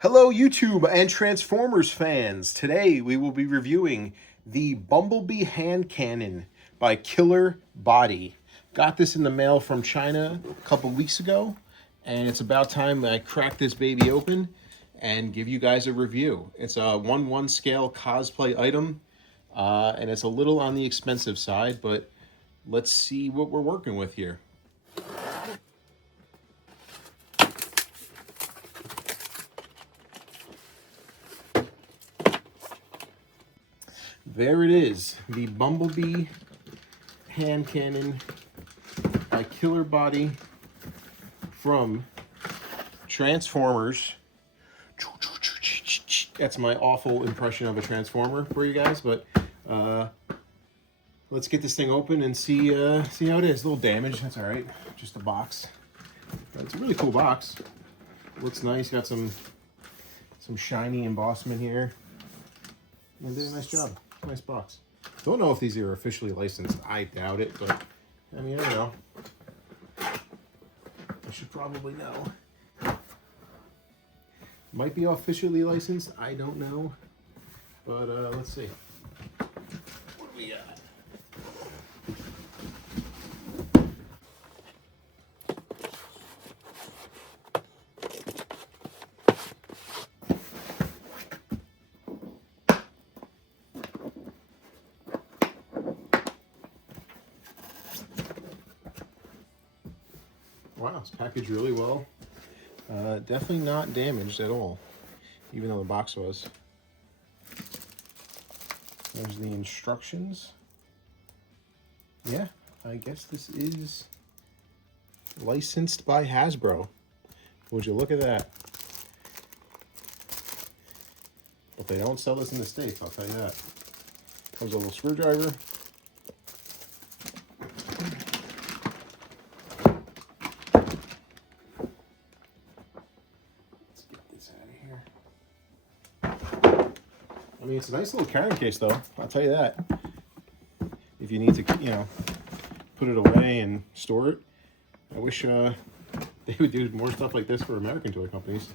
Hello YouTube and Transformers fans. Today we will be reviewing the Bumblebee hand cannon by Killerbody. Got this in the mail from China a couple weeks ago, and it's about time I crack this baby open and give you guys a review. It's a 1/1 scale cosplay item, and it's a little on the expensive side, but let's see what we're working with here. There it is, the Bumblebee hand cannon by Killerbody from Transformers. That's my awful impression of a Transformer for you guys, but let's get this thing open and see how it is. A little damage, that's all right. Just a box. But it's a really cool box. Looks nice. Got some shiny embossment here. They did a nice job. Nice box. Don't know if these are officially licensed. I doubt it, but I mean, I don't know. I should probably know. Might be officially licensed. I don't know. But let's see. What do we got? Wow, it's packaged really well. Definitely not damaged at all, even though the box was. There's the instructions. Yeah, I guess this is licensed by Hasbro. Would you look at that? But they don't sell this in the States, I'll tell you that. Comes a little screwdriver. I mean, it's a nice little carrying case, though. I'll tell you that. If you need to, put it away and store it. I wish they would do more stuff like this for American toy companies.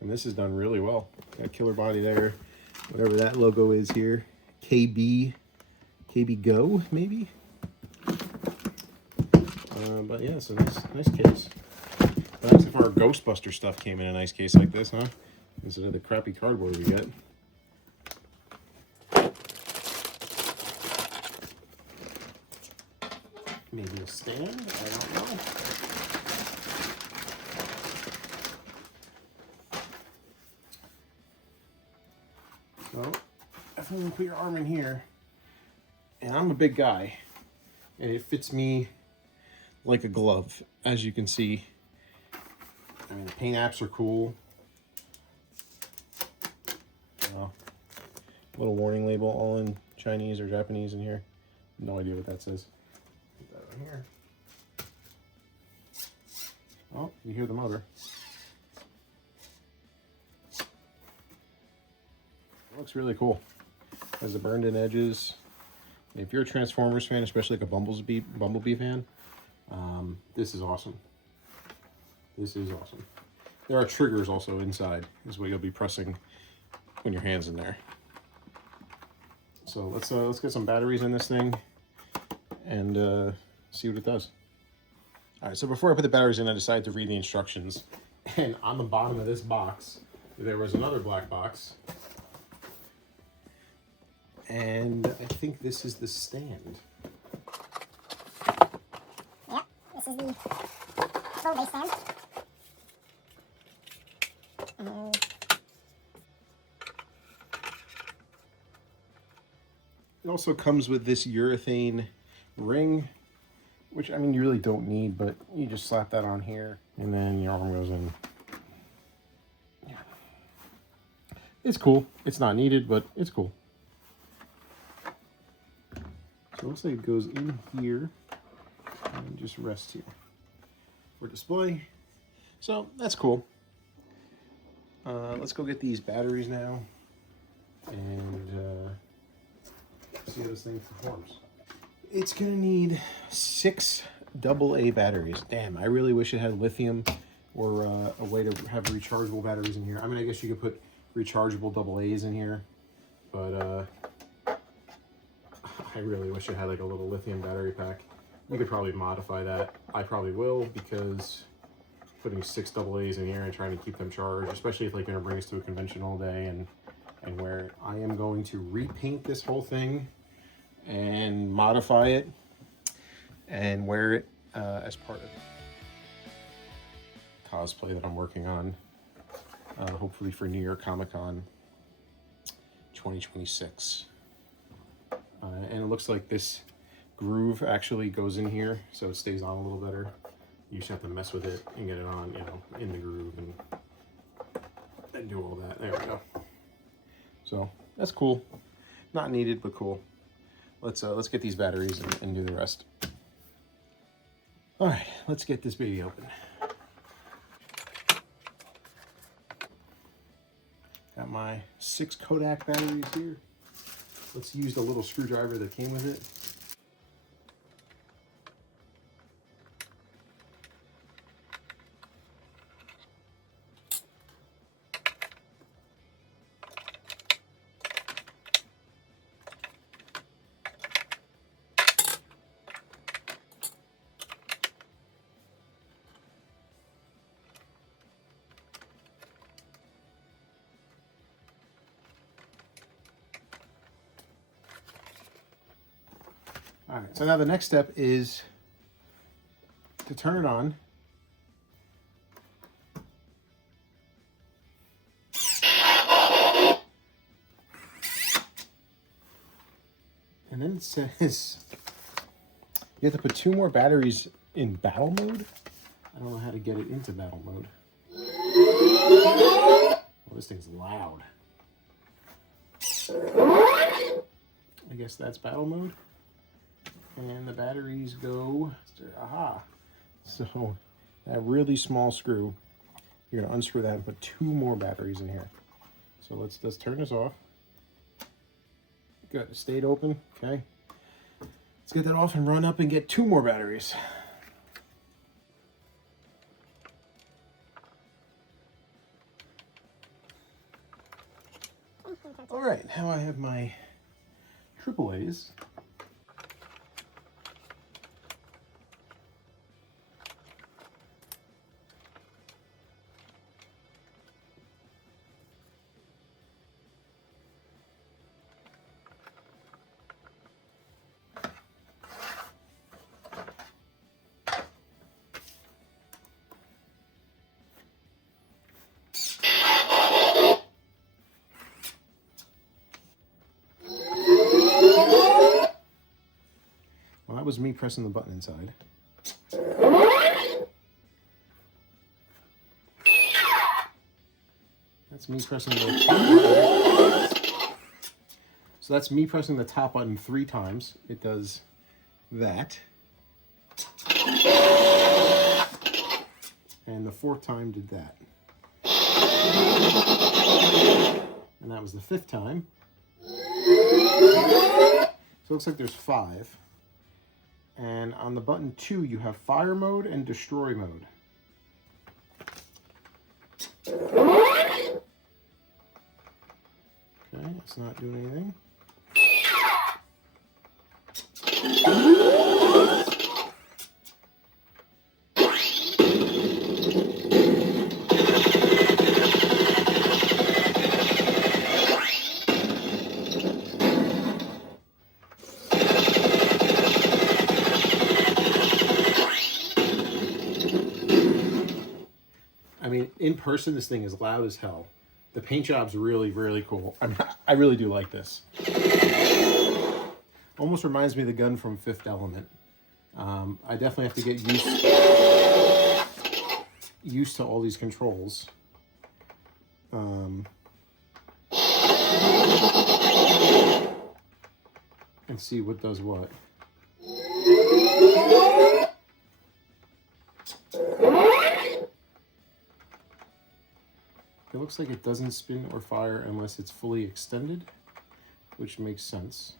And this is done really well. Got Killerbody there, whatever that logo is here. KB Go, maybe. But yeah, it's a nice case. Nice if our Ghostbuster stuff came in a nice case like this, huh? Instead of the crappy cardboard we get. Maybe a stand? I don't know. So, definitely put your arm in here. And I'm a big guy. And it fits me like a glove, as you can see. I mean, the paint apps are cool. Little warning label, all in Chinese or Japanese in here. No idea what that says. Put that on here. Oh, you hear the motor. It looks really cool. Has the burned in edges. If you're a Transformers fan, especially like a Bumblebee fan, this is awesome. This is awesome. There are triggers also inside, is what you'll be pressing when your hand's in there. So let's get some batteries in this thing and see what it does. All right, so before I put the batteries in, I decided to read the instructions. And on the bottom of this box, there was another black box. And I think this is the stand. Yeah, this is the full base stand. It also comes with this urethane ring, which, I mean, you really don't need, but you just slap that on here, and then your arm goes in. Yeah. It's cool. It's not needed, but it's cool. So it looks like it goes in here and just rests here for display. So that's cool. Let's go get these batteries now and see how this thing performs. It's gonna need 6 AA batteries. Damn, I really wish it had lithium or a way to have rechargeable batteries in here. I mean, I guess you could put rechargeable AA's in here, but I really wish it had like a little lithium battery pack. You could probably modify that. I probably will, because putting 6 AA's in here and trying to keep them charged, especially if like you're gonna bring us to a convention all day and where I am going to repaint this whole thing and modify it and wear it as part of cosplay that I'm working on, hopefully for New York Comic Con 2026. And it looks like this groove actually goes in here, so it stays on a little better. You just have to mess with it and get it on, you know, in the groove and do all that. There we go. So that's cool. Not needed, but cool. Let's get these batteries and do the rest. All right, let's get this baby open. Got my 6 Kodak batteries here. Let's use the little screwdriver that came with it. All right, so now the next step is to turn it on. And then it says you have to put 2 more batteries in battle mode. I don't know how to get it into battle mode. Well, this thing's loud. I guess that's battle mode. And the batteries go, aha. So that really small screw, you're gonna unscrew that and put 2 more batteries in here. So let's turn this off. Good, it stayed open, okay. Let's get that off and run up and get 2 more batteries. All right, now I have my AA's. Well, that was me pressing the button inside. That's me pressing the top button. So that's me pressing the top button 3 times. It does that. And the 4th time did that. And that was the 5th time. So it looks like there's 5. And on the button 2, you have fire mode and destroy mode. Okay, it's not doing anything. I mean, in person, this thing is loud as hell. The paint job's really, really cool. I really do like this. Almost reminds me of the gun from Fifth Element. I definitely have to get used to all these controls. And see what does what. It looks like it doesn't spin or fire unless it's fully extended, which makes sense.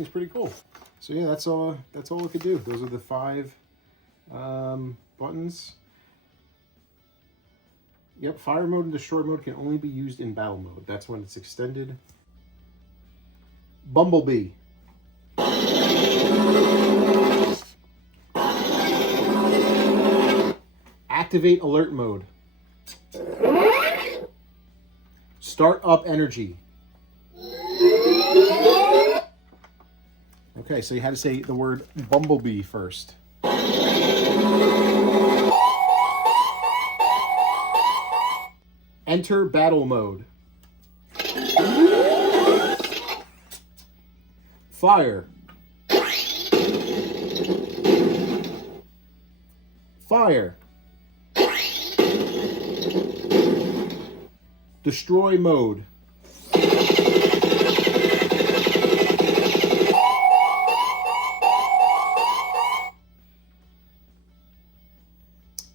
thing's pretty cool. So yeah, that's all it could do. Those are the 5 buttons. Yep, fire mode and destroy mode can only be used in battle mode. That's when it's extended. Bumblebee. Activate alert mode. Start up energy. Okay, so you had to say the word Bumblebee first. Enter battle mode. Fire. Fire. Destroy mode.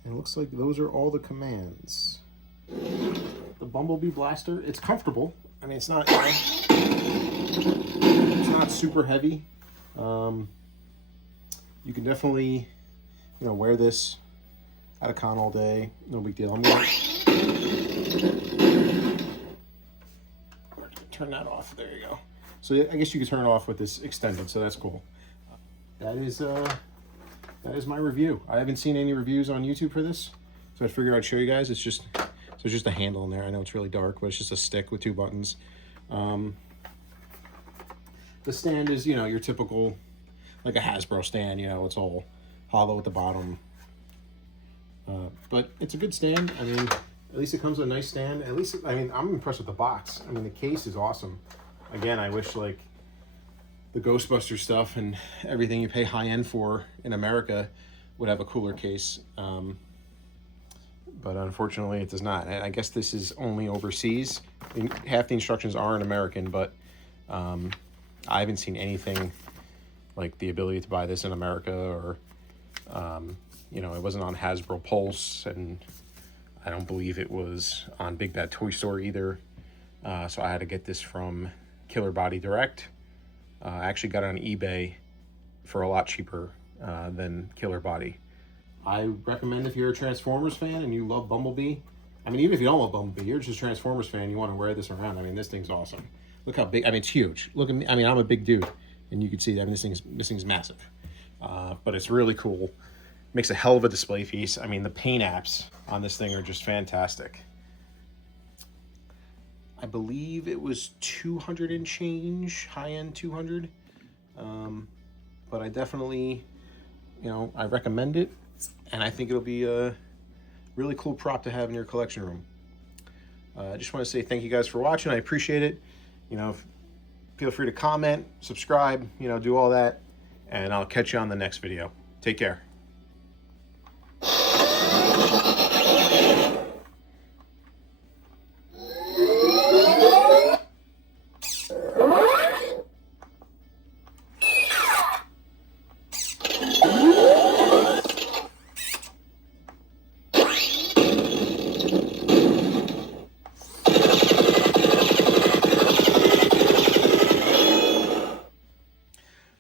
And it looks like those are all the commands. The Bumblebee blaster, it's comfortable. I mean, it's not, it's not super heavy. You can definitely, wear this at a con all day. No big deal. I'm gonna turn that off. There you go. So I guess you could turn it off with this extended, so that's cool. That is my review. I haven't seen any reviews on YouTube for this, so I figured I'd show you guys. It's just a handle in there. I know it's really dark, but it's just a stick with 2 buttons. The stand is, your typical, like a Hasbro stand. It's all hollow at the bottom. But it's a good stand. I mean, at least it comes with a nice stand. At least, I'm impressed with the box. I mean, the case is awesome. Again, I wish, like, the Ghostbuster stuff and everything you pay high end for in America would have a cooler case. But unfortunately it does not. I guess this is only overseas. Half the instructions are in American, but I haven't seen anything like the ability to buy this in America, or it wasn't on Hasbro Pulse, and I don't believe it was on Big Bad Toy Store either. So I had to get this from Killerbody Direct. I actually got it on eBay for a lot cheaper than Killerbody. I recommend, if you're a Transformers fan and you love Bumblebee, even if you don't love Bumblebee, you're just a Transformers fan, you want to wear this around. This thing's awesome. Look how big, it's huge. Look at me, I'm a big dude, and you can see, this thing's massive. But it's really cool. Makes a hell of a display piece. The paint apps on this thing are just fantastic. I believe it was 200 and change, high-end 200. But I definitely, I recommend it. And I think it'll be a really cool prop to have in your collection room. I just want to say thank you guys for watching. I appreciate it. Feel free to comment, subscribe, do all that. And I'll catch you on the next video. Take care.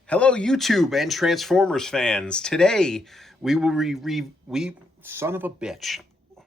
Hello, YouTube and Transformers fans. Today, we will son of a bitch.